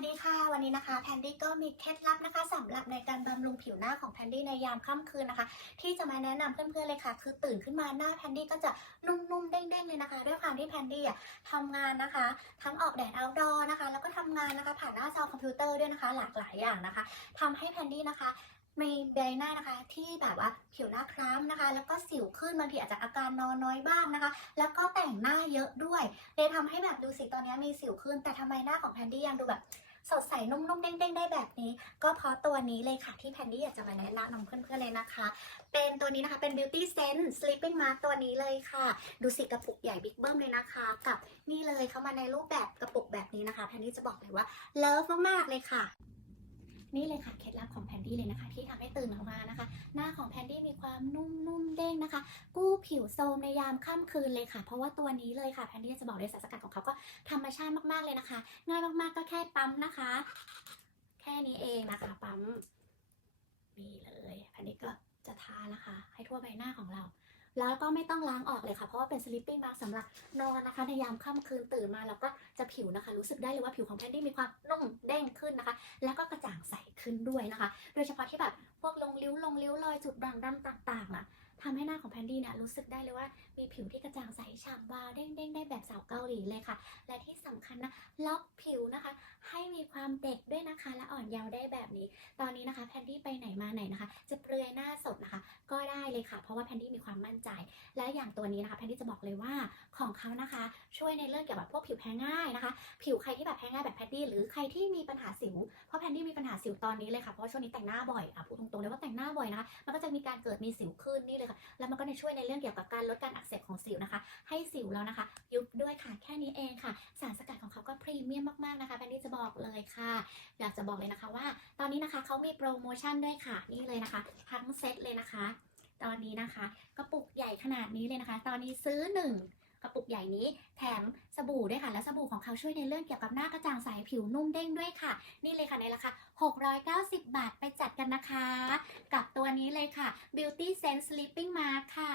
วัสดีค่ะ วันนี้นะคะแพนดี้ก็มีเคล็ดลับนะคะสำหรับในการบำรุงผิวหน้าของแพนดี้ในยามค่ำคืนนะคะ ที่จะมาแนะนำเพื่อนๆเลยค่ะ คือตื่นขึ้นมาหน้าแพนดี้ก็จะนุ่มๆเด้งๆเลยนะคะ ด้วยความที่แพนดี้อะทำงานนะคะ ทั้งออกแดดเอาดอร์นะคะ แล้วก็ทำงานนะคะ ผ่านหน้าจอคอมพิวเตอร์ด้วยนะคะ หลากหลายอย่างนะคะทำให้แพนดี้นะคะมีใบหน้านะคะที่แบบว่าผิวหน้าคล้ำนะคะ แล้วก็สิวขึ้นบางทีอาจจะอาการนอนน้อยบ้างนะคะ แล้วก็แต่งหน้าเยอะด้วยเลยทำให้แบบดูสิตอนนี้มีสิวขึ้น แต่ทำไมหน้าของแพนดี้ยังดูแบบ สดใสนุ่มๆเด้งๆได้แบบนี้ ก็เพราะตัวนี้เลยค่ะที่แพนดี้อยากจะมาแนะนำน้องเพื่อนๆเลยนะคะ เป็นตัวนี้นะคะเป็น Beauty Sense Sleeping Mask ตัวนี้เลยค่ะ ดูสิกระปุกใหญ่บิ๊กเบิ้มเลยนะคะ กับนี่เลยเข้ามาในรูปแบบกระปุกแบบนี้นะคะแพนดี้จะบอกเลยว่าเลิฟมากๆเลยค่ะ นี่เลยค่ะเคล็ดลับของแพนดี้เลยนะคะ ที่ทำให้ตื่นออกมานะคะ หน้าของแพนดี้มีความนุ่มๆเด้งนะคะ กู้ผิวโซมในยามค่ำคืนเลยค่ะ เพราะว่าตัวนี้เลยค่ะแพนดี้จะบอกเลยสารสกัดของเขาก็ธรรมชาติมากๆเลยนะคะ ง่ายมากๆก็แค่ปั๊มนะคะ แค่นี้เองนะคะปั๊มนี่เลยอันนี้ก็จะทานะคะ ให้ทั่วใบหน้าของเรา แล้วก็ไม่ต้องล้างออกเลยค่ะ เพราะว่าเป็น sleeping mask สำหรับนอนนะคะ ในยามค่ำคืนตื่นมาแล้วก็จะผิวนะคะ รู้สึกได้เลยว่าผิวของแพนดี้มีความนุ่มเด้งขึ้นนะคะ แล้วก็กระจ่างใสขึ้นด้วยนะคะ โดยเฉพาะที่แบบพวกลงริ้วลงริ้วรอยจุดด่างดำต่างๆอะทำให้หน้าของแพนดี้เนี่ยรู้สึกได้เลยว่ามีผิวที่กระจ่างใสฉ่ำวาวเด้งๆได้แบบสาวเกาหลีเลยค่ะ และที่สำคัญนะล็อกผิวนะคะ ให้มีความเด็กด้วยนะคะ และอ่อนเยาว์ได้แบบนี้ ตอนนี้นะคะแพนดี้ไปไหนมาไหนนะคะ จะเปลือยหน้าสดนะคะ ก็ เลยค่ะ เพราะว่าแพนดี้มีความมั่นใจ และอย่างตัวนี้นะคะแพนดี้จะบอกเลยว่าของเขานะคะ ช่วยในเรื่องเกี่ยวกับพวกผิวแพ้ง่ายนะคะ ผิวใครที่แบบแพ้ง่ายแบบแพนดี้หรือใครที่มีปัญหาสิว เพราะแพนดี้มีปัญหาสิวตอนนี้เลยค่ะ เพราะว่าช่วงนี้แต่งหน้าบ่อยอะพูดตรงๆเลยว่าแต่งหน้าบ่อยนะคะ มันก็จะมีการเกิดมีสิวขึ้นนี่เลยค่ะ แล้วมันก็จะช่วยในเรื่องเกี่ยวกับการลดการอักเสบของสิวนะคะ ให้สิวเรานะคะ ยุบด้วยค่ะ แค่นี้เองค่ะ สารสกัดของเขาก็พรีเมียมมากๆนะคะแพนดี้จะบอกเลยค่ะ อยากจะบอกเลยนะคะว่า ตอนนี้นะคะเขามีโปรโมชั่นด้วยค่ะ นี่เลยนะคะ ทั้งเซตเลยนะคะ ตอนนี้นะคะ กระปุกใหญ่ขนาดนี้เลยนะคะ ตอนนี้ซื้อหนึ่งกระปุกใหญ่นี้แถมสบู่ด้วยค่ะ และสบู่ของเขาช่วยในเรื่องเกี่ยวกับหน้ากระจ่างใสผิวนุ่มเด้งด้วยค่ะ นี่เลยค่ะในราคา690 บาทไปจัดกันนะคะ กับตัวนี้เลยค่ะ Beauty Sense Sleeping Mask ค่ะ